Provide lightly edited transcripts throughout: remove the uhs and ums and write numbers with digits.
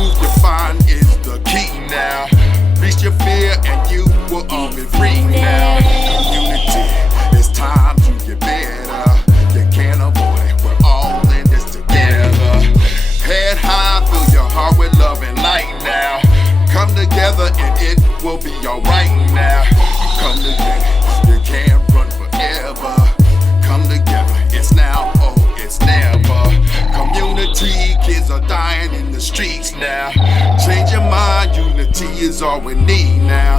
truth you find is the key now. Reach your fear and you will all be free now. Community, it's time to get better. You can't avoid it, we're all in this together. Head high, fill your heart with love and light now. Come together and it will be alright now. Come together, you can't run forever. Come together, it's now, oh, it's never. Community, kids are dying in the streets now. Change your mind, unity is all we need now.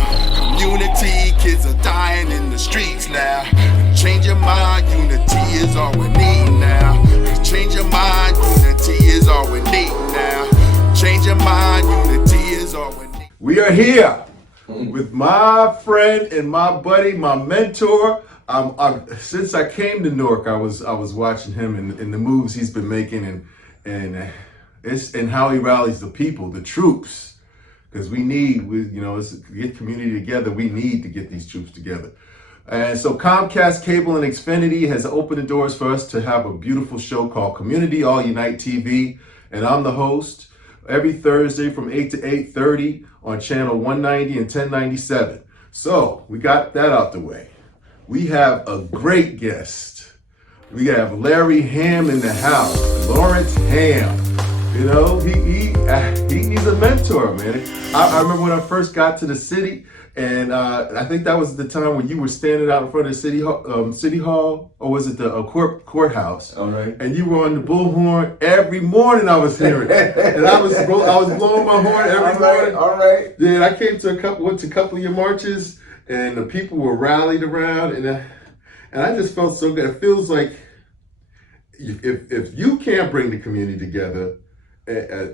Community, kids are dying in the streets now. Change your mind, unity is all we need now. Change your mind, unity is all we need now. Change your mind, unity is all we need. We are here with my friend and my buddy, my mentor. Since I came to Newark, I was watching him and the moves he's been making and how he rallies the people, the troops, because to get community together. We need to get these troops together. And so Comcast Cable and Xfinity has opened the doors for us to have a beautiful show called Community All Unite TV, and I'm the host. Every Thursday from 8 to 8:30 on channel 190 and 1097. So we got that out the way. We have a great guest. We have Larry Hamm in the house, Lawrence Hamm. You know, he's a mentor, man. I remember when I first got to the city, and I think that was the time when you were standing out in front of the city hall, or was it the courthouse? All right. And you were on the bullhorn every morning. I was hearing it, and I was blowing my horn every morning. All right. Then I went to a couple of your marches, and the people were rallied around, and I just felt so good. It feels like if you can't bring the community together,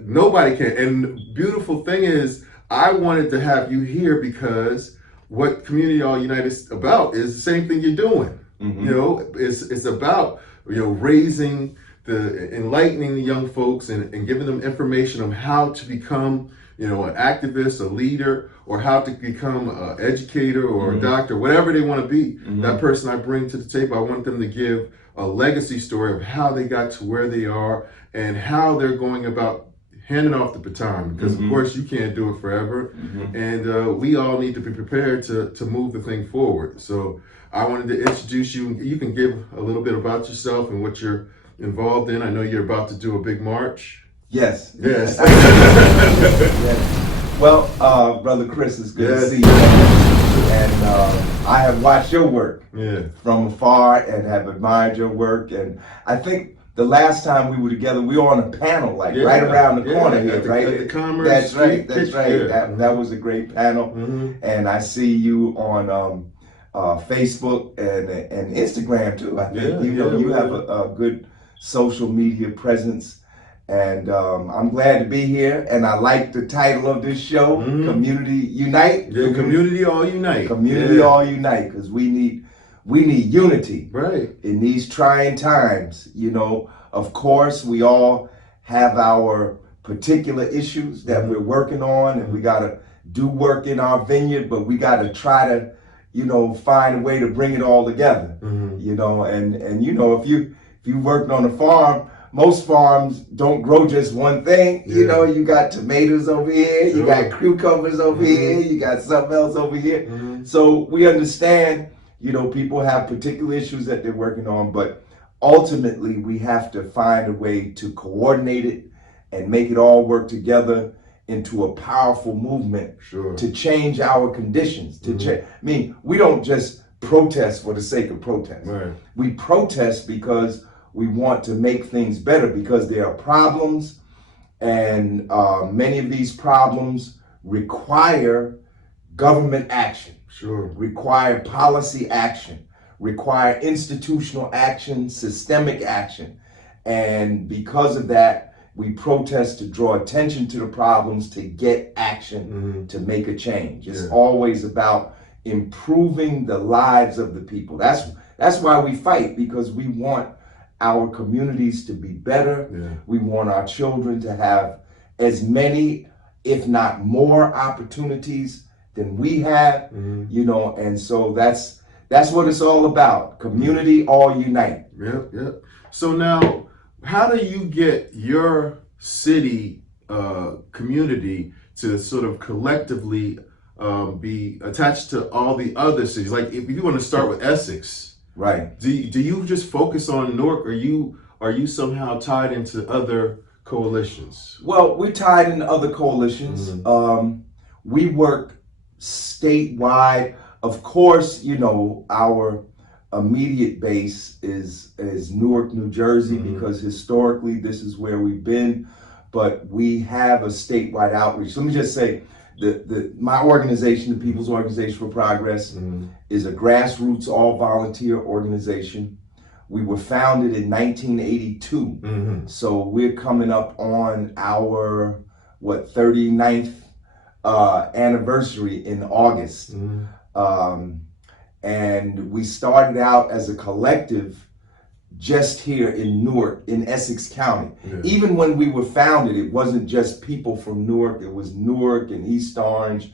nobody can. And the beautiful thing is, I wanted to have you here because what Community All United is about is the same thing you're doing. Mm-hmm. You know, it's about, raising enlightening the young folks and giving them information on how to become, an activist, a leader, or how to become an educator or a doctor, whatever they want to be. Mm-hmm. That person I bring to the table, I want them to give a legacy story of how they got to where they are and how they're going about handing off the baton, because of course you can't do it forever, and we all need to be prepared to move the thing forward. So I wanted to introduce you. You can give a little bit about yourself and what you're involved in. I know you're about to do a big march. Yes. Yes. Yes. Well, Brother Chris, it's good to see you. And I have watched your work from afar and have admired your work. And I think the last time we were together, we were on a panel, right around the corner here, right? At the Commerce. That's right. Yeah. That was a great panel. And I see you on Facebook and Instagram too. I think you have a good social media presence. And I'm glad to be here. And I like the title of this show, Community Unite. Yeah, Community All Unite. Community All Unite, because we need unity in these trying times. Of course, we all have our particular issues that we're working on, and we got to do work in our vineyard, but we got to try to, find a way to bring it all together. And if you worked on a farm, most farms don't grow just one thing. You got tomatoes over here, you got cucumbers over here, you got something else over here. So we understand, people have particular issues that they're working on, but ultimately we have to find a way to coordinate it and make it all work together into a powerful movement to change our conditions. We don't just protest for the sake of protest. Right. We protest because we want to make things better, because there are problems, and many of these problems require government action, require policy action, require institutional action, systemic action. And because of that, we protest to draw attention to the problems, to get action, to make a change. It's always about improving the lives of the people. That's why we fight, because we want our communities to be better. We want our children to have as many, if not more, opportunities than we have, and so that's what it's all about. Community All Unite. Yep. So now, how do you get your city community to sort of collectively be attached to all the other cities? Like, if you want to start with Essex, Right. do you just focus on Newark, or are you somehow tied into other coalitions? Well, we're tied into other coalitions. We work statewide. Of course, our immediate base is Newark, New Jersey, because historically this is where we've been. But we have a statewide outreach. Let me just say, my organization, the People's Organization for Progress, is a grassroots all-volunteer organization. We were founded in 1982, so we're coming up on our 39th anniversary in August. And we started out as a collective just here in Newark, in Essex County. Even when we were founded, it wasn't just people from Newark. It was Newark and East Orange,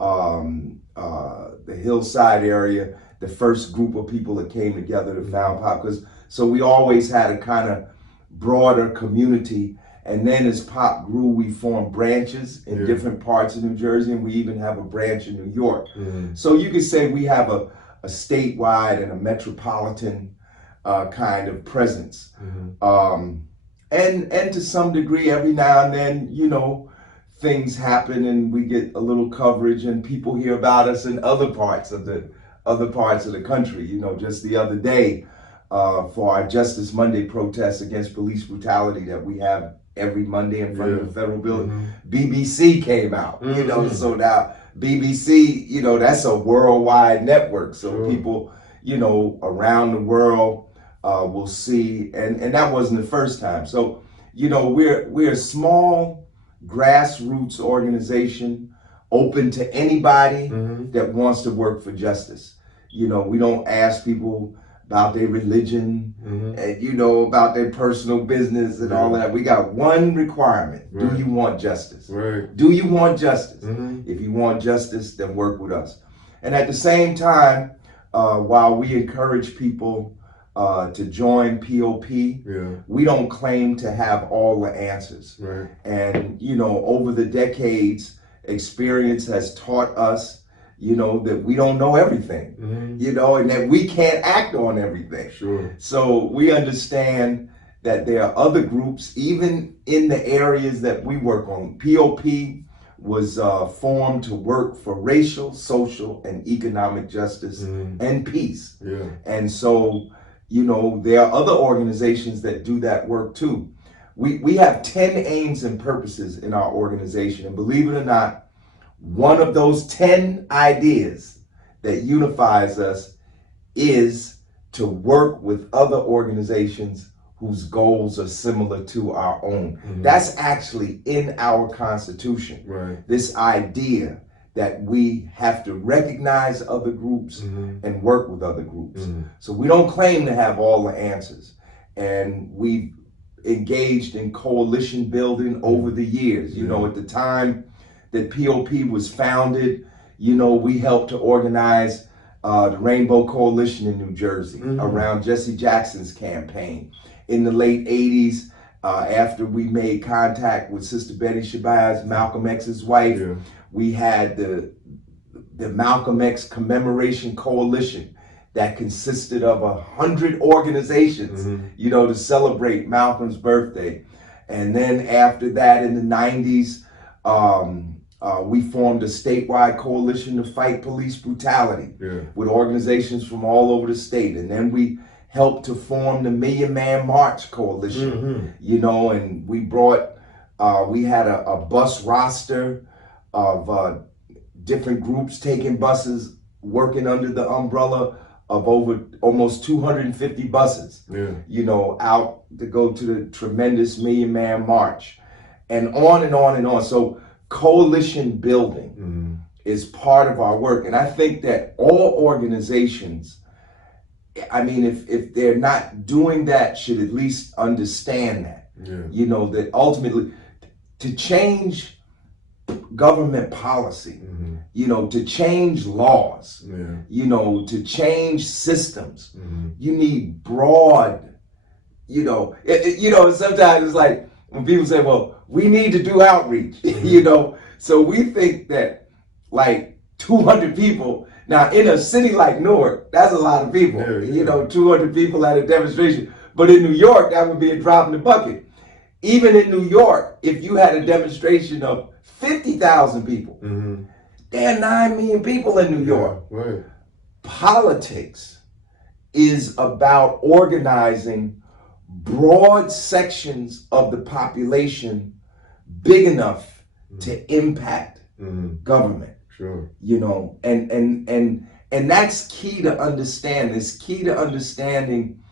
the Hillside area, the first group of people that came together to found POP. So we always had a kind of broader community. And then as POP grew, we formed branches in different parts of New Jersey, and we even have a branch in New York. So you could say we have a statewide and a metropolitan kind of presence. And to some degree, every now and then, things happen and we get a little coverage and people hear about us in other parts of the country. Just the other day, for our Justice Monday protests against police brutality that we have every Monday in front of the federal building, BBC came out, so now BBC, that's a worldwide network. So people, around the world will see, and that wasn't the first time. So, we're a small grassroots organization, open to anybody that wants to work for justice. We don't ask people about their religion, and about their personal business and all that. We got one requirement. Do you want justice? Do you want justice? If you want justice, then work with us. And at the same time, while we encourage people to join POP, we don't claim to have all the answers. And, over the decades, experience has taught us that we don't know everything, and that we can't act on everything. So we understand that there are other groups, even in the areas that we work on. POP was formed to work for racial, social, and economic justice and peace. And so, there are other organizations that do that work too. We have 10 aims and purposes in our organization, and believe it or not, one of those 10 ideas that unifies us is to work with other organizations whose goals are similar to our own. That's actually in our Constitution. This idea that we have to recognize other groups and work with other groups. So we don't claim to have all the answers. And we've engaged in coalition building over the years. At the time that POP was founded, we helped to organize the Rainbow Coalition in New Jersey around Jesse Jackson's campaign. In the late 80s, after we made contact with Sister Betty Shabazz, Malcolm X's wife, we had the Malcolm X Commemoration Coalition that consisted of 100 organizations, to celebrate Malcolm's birthday. And then after that, in the 90s, we formed a statewide coalition to fight police brutality with organizations from all over the state. And then we helped to form the Million Man March Coalition, and we brought, we had a bus roster of different groups taking buses, working under the umbrella of over almost 250 buses, out to go to the tremendous Million Man March, and on and on and on. So coalition building is part of our work. And I think that all organizations, if they're not doing that, should at least understand that, that ultimately to change government policy, to change laws, to change systems, you need broad, sometimes it's like when people say, well, We need to do outreach, you know. So we think that like 200 people, now in a city like Newark, that's a lot of people, you know, 200 people at a demonstration. But in New York, that would be a drop in the bucket. Even in New York, if you had a demonstration of 50,000 people, there are 9 million people in New York. Right. Politics is about organizing broad sections of the population big enough to impact government. Sure. You know, and that's key to understand. It's key to understanding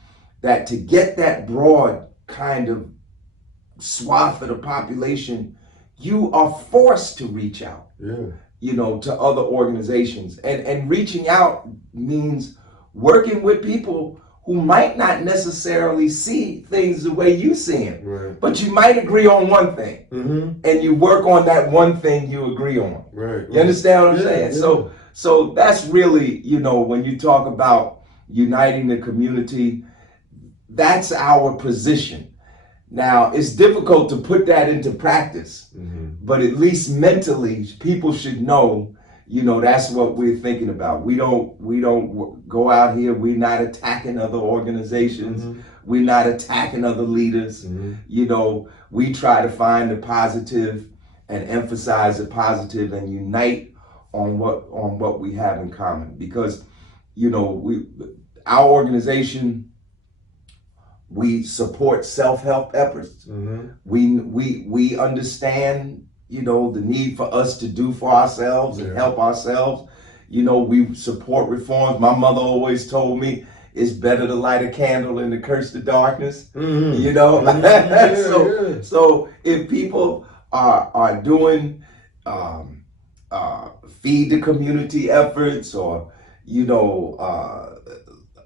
that to get that broad kind of swath of the population, you are forced to reach out. You know, to other organizations. And reaching out means working with people who might not necessarily see things the way you see them. Right. But you might agree on one thing. And you work on that one thing you agree on. Right. You understand what I'm saying? So that's really, you know, when you talk about uniting the community, that's our position. Now, it's difficult to put that into practice, but at least mentally, people should know, you know, that's what we're thinking about. We don't go out here. We're not attacking other organizations. We're not attacking other leaders. You know, we try to find the positive and emphasize the positive and unite on what we have in common. Because, you know, our organization, we support self-help efforts. We understand, you know, the need for us to do for ourselves and help ourselves. You know, we support reforms. My mother always told me it's better to light a candle than to curse the darkness. You know, so if people are doing feed the community efforts, or you know,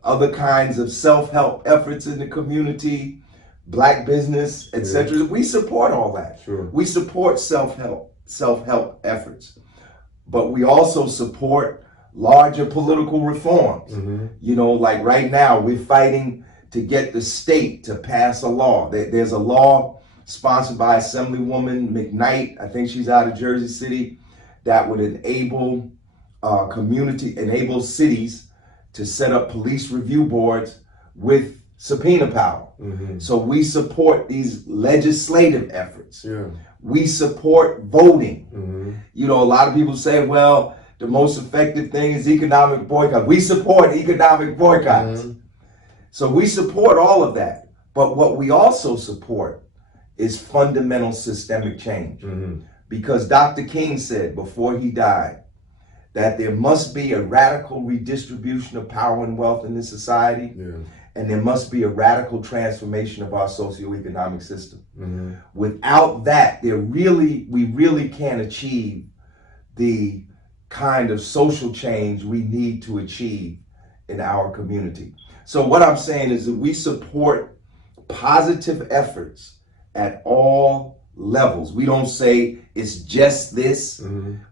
other kinds of self-help efforts in the community, Black business, etc. We support all that. We support self-help efforts, but we also support larger political reforms. You know, like right now, we're fighting to get the state to pass a law. There's a law sponsored by Assemblywoman McKnight, I think she's out of Jersey City, that would enable cities to set up police review boards with subpoena power. So we support these legislative efforts. We support voting. You know, a lot of people say, well, the most effective thing is economic boycott. We support economic boycotts. So we support all of that. But what we also support is fundamental systemic change. Because Dr. King said before he died that there must be a radical redistribution of power and wealth in this society, and there must be a radical transformation of our socioeconomic system. Without that, we really can't achieve the kind of social change we need to achieve in our community. So what I'm saying is that we support positive efforts at all levels. We don't say it's just this,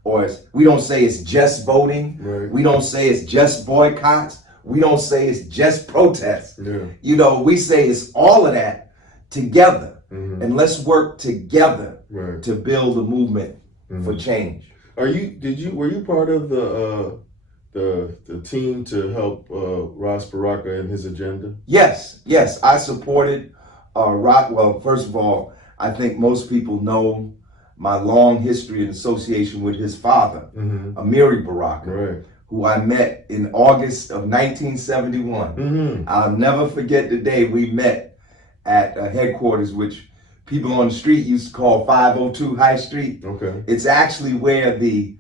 or we don't say it's just voting. We don't say it's just boycotts. We don't say it's just protests. You know, we say it's all of that together, and let's work together to build a movement for change. Were you part of the team to help Ras Baraka and his agenda? Yes, I supported well, first of all, I think most people know my long history and association with his father, Amiri Baraka, who I met in August of 1971. I'll never forget the day we met at headquarters, which people on the street used to call 502 High Street. It's actually where the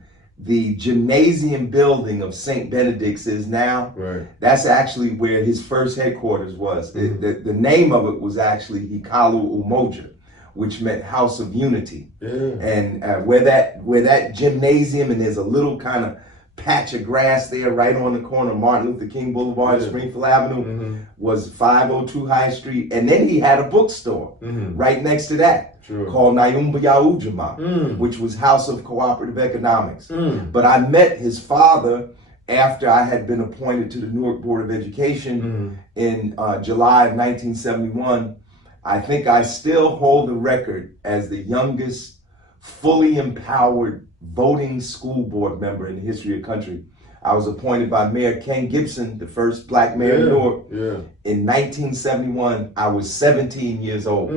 gymnasium building of St. Benedict's is now. That's actually where his first headquarters was. The name of it was actually Hikalu Umoja, which meant House of Unity. And where that gymnasium, and there's a little kind of patch of grass there right on the corner of Martin Luther King Boulevard and Springfield Avenue, was 502 High Street. And then he had a bookstore right next to that called Nayumba Yaujama, which was House of Cooperative Economics. But I met his father after I had been appointed to the Newark Board of Education in July of 1971. I think I still hold the record as the youngest fully empowered voting school board member in the history of the country. I was appointed by Mayor Ken Gibson, the first black mayor of New York. In 1971, I was 17 years old.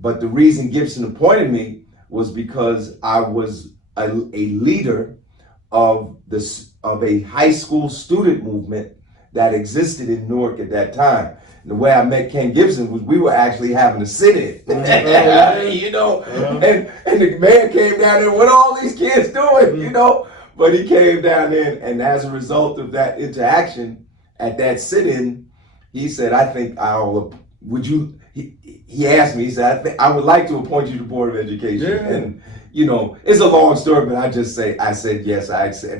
But the reason Gibson appointed me was because I was a leader of a high school student movement that existed in Newark at that time. And the way I met Ken Gibson was we were actually having a sit-in, you know, and the mayor came down there, what are all these kids doing, you know? But he came down there, and as a result of that interaction at that sit-in, he said, I think he asked me, he said, I would like to appoint you to the Board of Education. And, you know, it's a long story, but I said yes,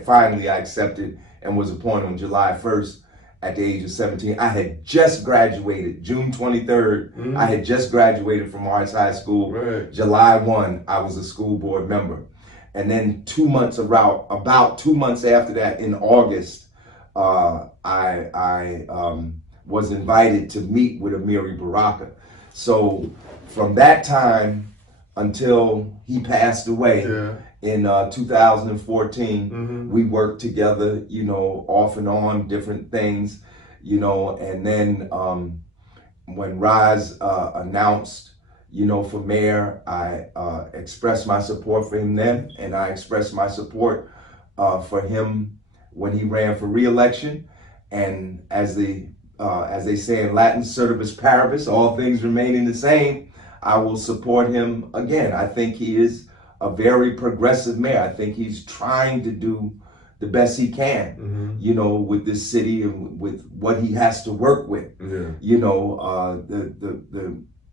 finally I accepted and was appointed on July 1st at the age of 17. I had just graduated, June 23rd, I had just graduated from Arts High School. July 1, I was a school board member. And then about 2 months after that, in August, I was invited to meet with Amiri Baraka. So from that time until he passed away in 2014, we worked together, you know, off and on, different things, you know, and then when Raz announced, you know, for mayor, I expressed my support for him then, and I expressed my support for him when he ran for re-election. And as they say in Latin, ceteris paribus, all things remaining the same, I will support him again. I think he is a very progressive mayor. I think he's trying to do the best he can, you know, with this city and with what he has to work with. You know,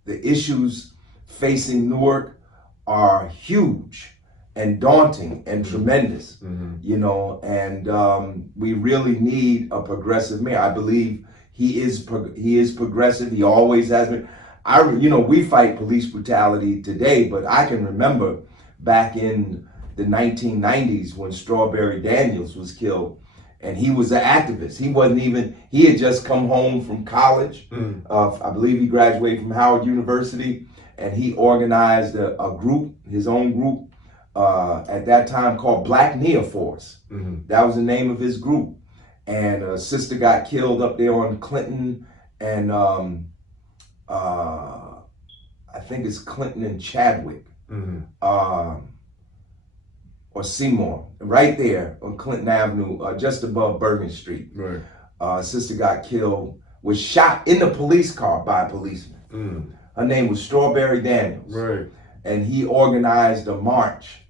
the issues facing Newark are huge and daunting and tremendous, you know, and we really need a progressive mayor. I believe he is progressive. He always has been. You know, we fight police brutality today, but I can remember back in the 1990s when Strawberry Daniels was killed, and he was an activist. He had just come home from college. I believe he graduated from Howard University, and he organized a group, his own group, at that time called Black Neoforce. That was the name of his group. And a sister got killed up there on Clinton and I think it's Clinton and Chadwick, or Seymour, right there on Clinton Avenue, just above Bergen Street. Sister got killed, was shot in the police car by a policeman. Her name was Strawberry Daniels. And he organized a march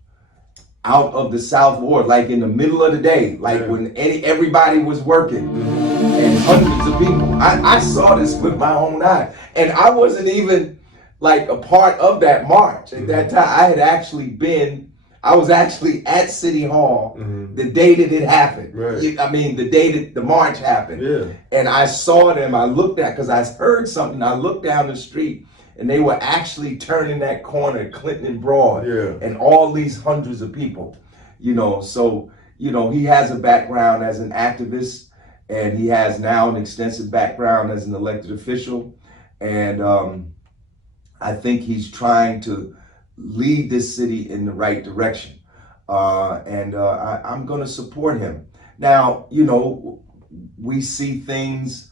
out of the South Ward, like in the middle of the day, like when everybody was working, and hundreds of people. I saw this with my own eyes, and I wasn't even like a part of that march at that time. I was actually at City Hall the day that it happened. I mean, the day that the march happened. And I saw them, I looked at, because I heard something, I looked down the street, and they were actually turning that corner at Clinton and Broad, and all these hundreds of people, you know. So, you know, he has a background as an activist, and he has now an extensive background as an elected official. And I think he's trying to lead this city in the right direction. I'm gonna support him. Now, you know, we see things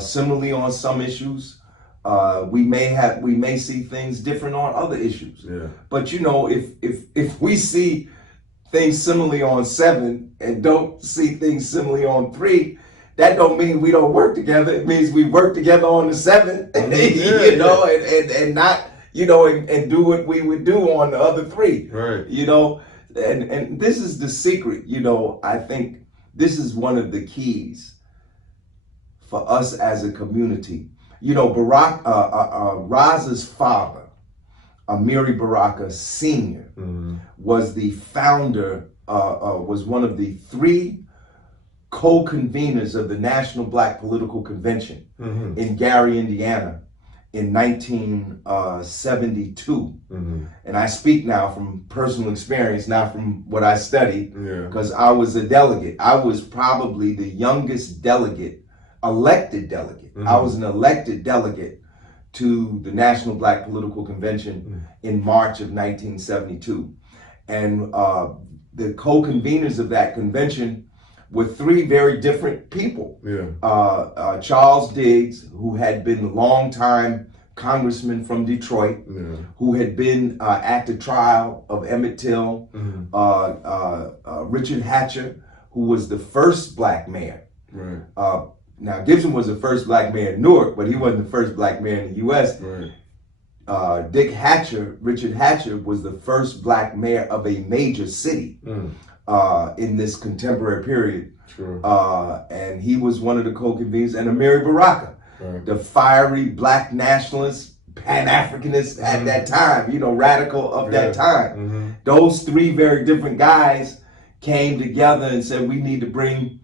similarly on some issues. We may see things different on other issues. But you know, if we see things similarly on 7 and don't see things similarly on 3, that don't mean we don't work together. It means we work together on the 7, you know, and not, you know, and do what we would do on the other 3. You know, and this is the secret. You know, I think this is one of the keys for us as a community. You know, Raz's father, Amiri Baraka Sr., was the founder, was one of the 3 co-conveners of the National Black Political Convention in Gary, Indiana in 1972. And I speak now from personal experience, not from what I studied, because I was a delegate. I was probably the youngest elected delegate. I was an elected delegate to the National Black Political Convention in March of 1972. And the co-conveners of that convention were three very different people. Charles Diggs, who had been a longtime congressman from Detroit, who had been at the trial of Emmett Till, Richard Hatcher, who was the first black mayor. Now, Gibson was the first black mayor in Newark, but he wasn't the first black mayor in the U.S. Richard Hatcher, was the first black mayor of a major city in this contemporary period. And he was one of the co-conveners, and Amiri Baraka, the fiery black nationalist, Pan-Africanist at that time, radical of that time. Those three very different guys came together and said, we need to bring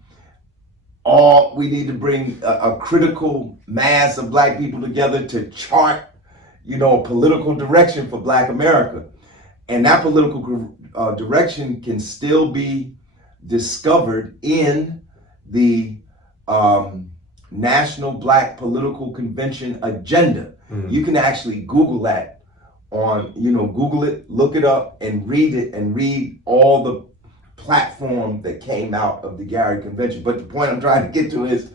a critical mass of black people together to chart, a political direction for Black America. And that political direction can still be discovered in the National Black Political Convention agenda. You can actually Google that Google it, look it up, and read it, and read all the platform that came out of the Gary Convention. But the point I'm trying to get to is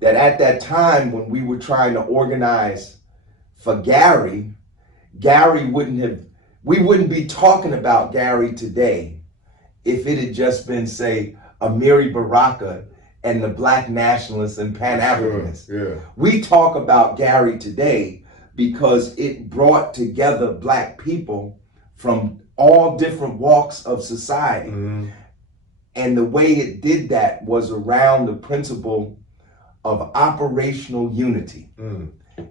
that at that time when we were trying to organize for Gary we wouldn't be talking about Gary today if it had just been, say, Amiri Baraka and the black nationalists and Pan-Africanists. We talk about Gary today because it brought together black people from all different walks of society. And the way it did that was around the principle of operational unity.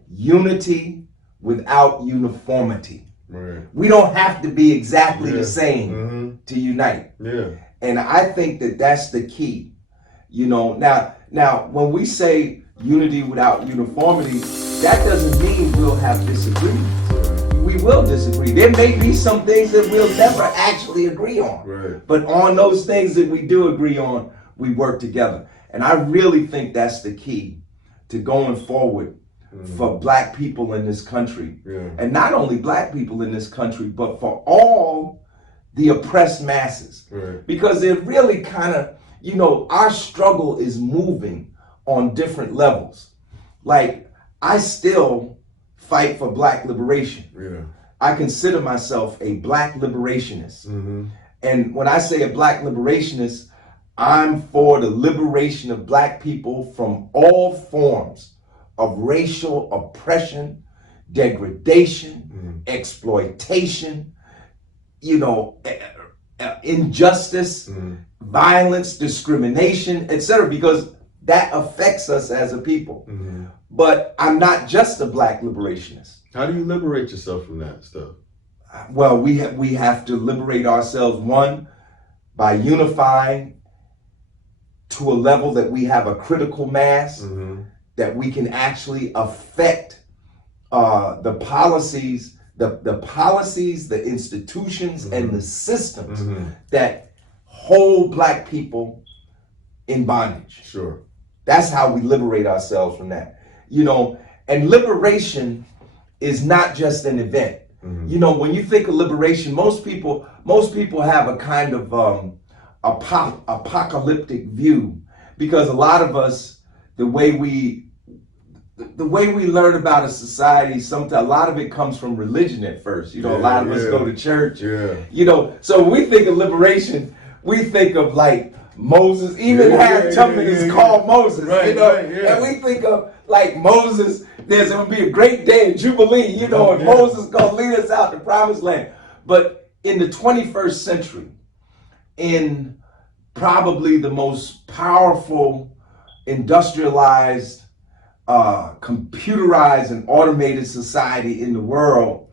Unity without uniformity. We don't have to be exactly the same to unite. And I think that that's the key. Now when we say unity without uniformity, that doesn't mean we'll have disagreements. We will disagree. There may be some things that we'll never actually agree on. But on those things that we do agree on, we work together. And I really think that's the key to going forward for black people in this country. And not only black people in this country, but for all the oppressed masses. Because they're really kind of, our struggle is moving on different levels. Like, I still fight for black liberation. I consider myself a black liberationist. And when I say a black liberationist, I'm for the liberation of black people from all forms of racial oppression, degradation, exploitation, injustice, violence, discrimination, etc., because that affects us as a people. But I'm not just a black liberationist. How do you liberate yourself from that stuff? Well, we have to liberate ourselves, one, by unifying to a level that we have a critical mass, that we can actually affect the policies, the institutions, and the systems that hold black people in bondage. That's how we liberate ourselves from that. And liberation is not just an event. When you think of liberation, most people have a kind of apocalyptic view, because a lot of us, the way we learn about a society, sometimes a lot of it comes from religion at first. A lot of us go to church. So when we think of liberation, we think of like Moses. Even Hamm Tubman is called Moses. And we think of like Moses. There's going to be a great day in Jubilee, and Moses is going to lead us out to Promised Land. But in the 21st century, in probably the most powerful, industrialized, computerized, and automated society in the world,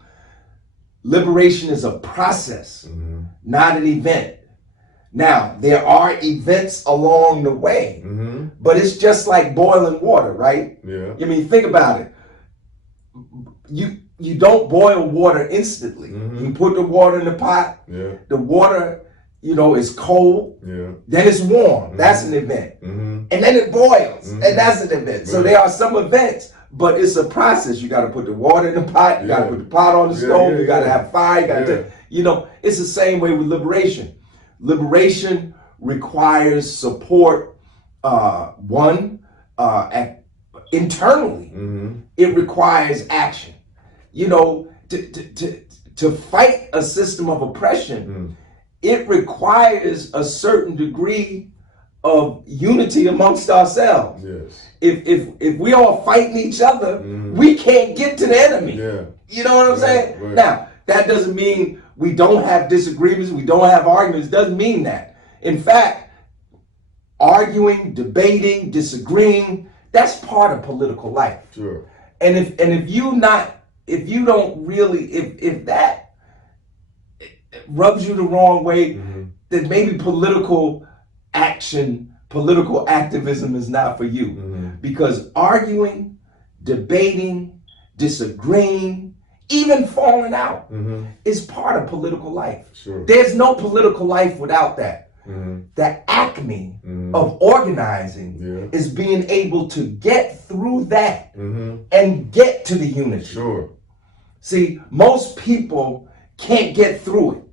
liberation is a process, not an event. Now, there are events along the way, but it's just like boiling water, right? I mean, think about it. You don't boil water instantly. You put the water in the pot, the water You know, it's cold. Yeah. Then it's warm. That's an event. And then it boils. And that's an event. So there are some events, but it's a process. You got to put the water in the pot. You got to put the pot on the stove. You got to have fire. You got to, you know, it's the same way with liberation. Liberation requires support. Internally, it requires action. You know, to fight a system of oppression, it requires a certain degree of unity amongst ourselves. Yes. If we all fighting each other, we can't get to the enemy. Yeah. You know what I'm saying? Right. Now, that doesn't mean we don't have disagreements, we don't have arguments. It doesn't mean that. In fact, arguing, debating, disagreeing, that's part of political life. Sure. And if that rubs you the wrong way, then maybe political action, political activism is not for you. Because arguing, debating, disagreeing, even falling out is part of political life. Sure. There's no political life without that. The acme of organizing is being able to get through that and get to the unity. Sure. See, most people can't get through it.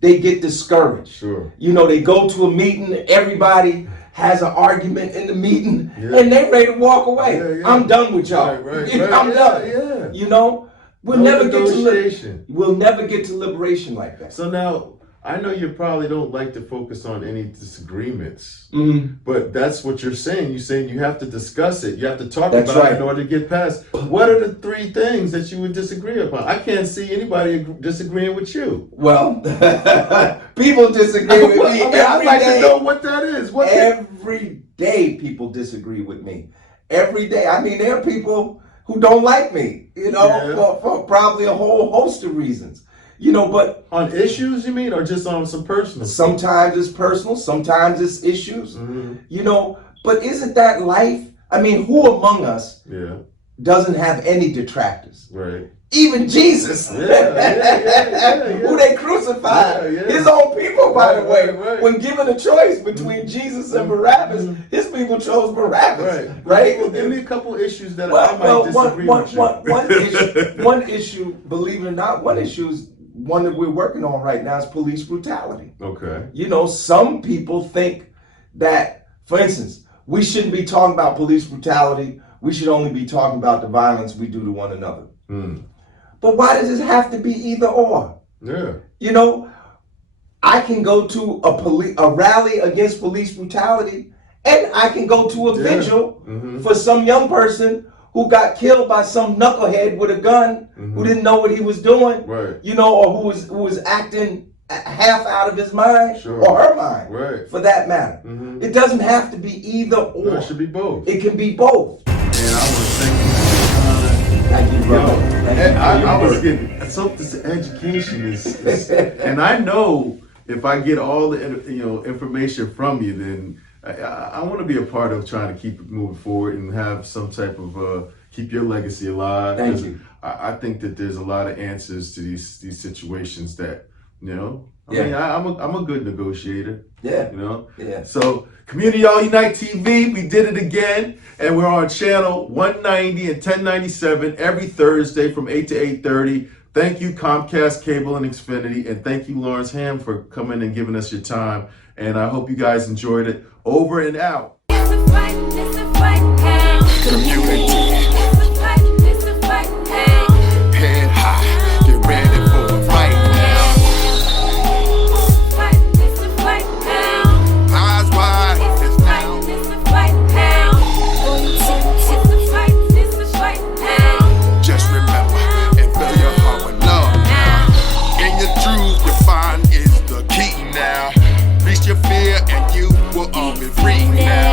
They get discouraged. Sure. You know, they go to a meeting, everybody has an argument in the meeting, and they ready to walk away. I'm done with y'all. Right. I'm done. You know, we'll never get to liberation like that. So now, I know you probably don't like to focus on any disagreements, but that's what you're saying. You're saying you have to discuss it. You have to talk about it in order to get past. What are the 3 things that you would disagree upon? I can't see anybody disagreeing with you. Well, people disagree with me I'd like to know what that is. Every day people disagree with me. Every day. I mean, there are people who don't like me, you know, for probably a whole host of reasons. You know, but on issues, you mean, or just on some personal? Sometimes it's personal, sometimes it's issues. You know, but isn't that life? I mean, who among us doesn't have any detractors? Right. Even Jesus, who they crucified, his own people, by the way, when given a choice between Jesus and Barabbas, his people chose Barabbas. Right? Well, give me a couple issues that I might disagree with you. One issue, believe it or not, one issue is one that we're working on right now is police brutality. Okay. You know, some people think that, for instance, we shouldn't be talking about police brutality. We should only be talking about the violence we do to one another. But why does it have to be either or? Yeah. You know, I can go to a rally against police brutality, and I can go to a vigil for some young person who got killed by some knucklehead with a gun who didn't know what he was doing, you know, or who was acting half out of his mind or her mind, for that matter. It doesn't have to be either or. No, it should be both. It can be both. And I want to thank you. Thank you, bro. I was getting this education is and I know if I get all the information from you, then I want to be a part of trying to keep it moving forward and have some type of keep your legacy alive. Thank you. I think that there's a lot of answers to these situations that, you know, I mean, I'm a good negotiator. Yeah. You know? Yeah. So, Community All Unite TV, we did it again. And we're on channel 190 and 1097 every Thursday from 8 to 8:30. Thank you, Comcast Cable and Xfinity. And thank you, Lawrence Hamm, for coming and giving us your time. And I hope you guys enjoyed it. Over and out. Community. Head high, get ready for a fight now. Eyes wide, it's now. Just remember and fill your heart with love now. In your truth, you find is the key now. Reach your fear and you will all be free now.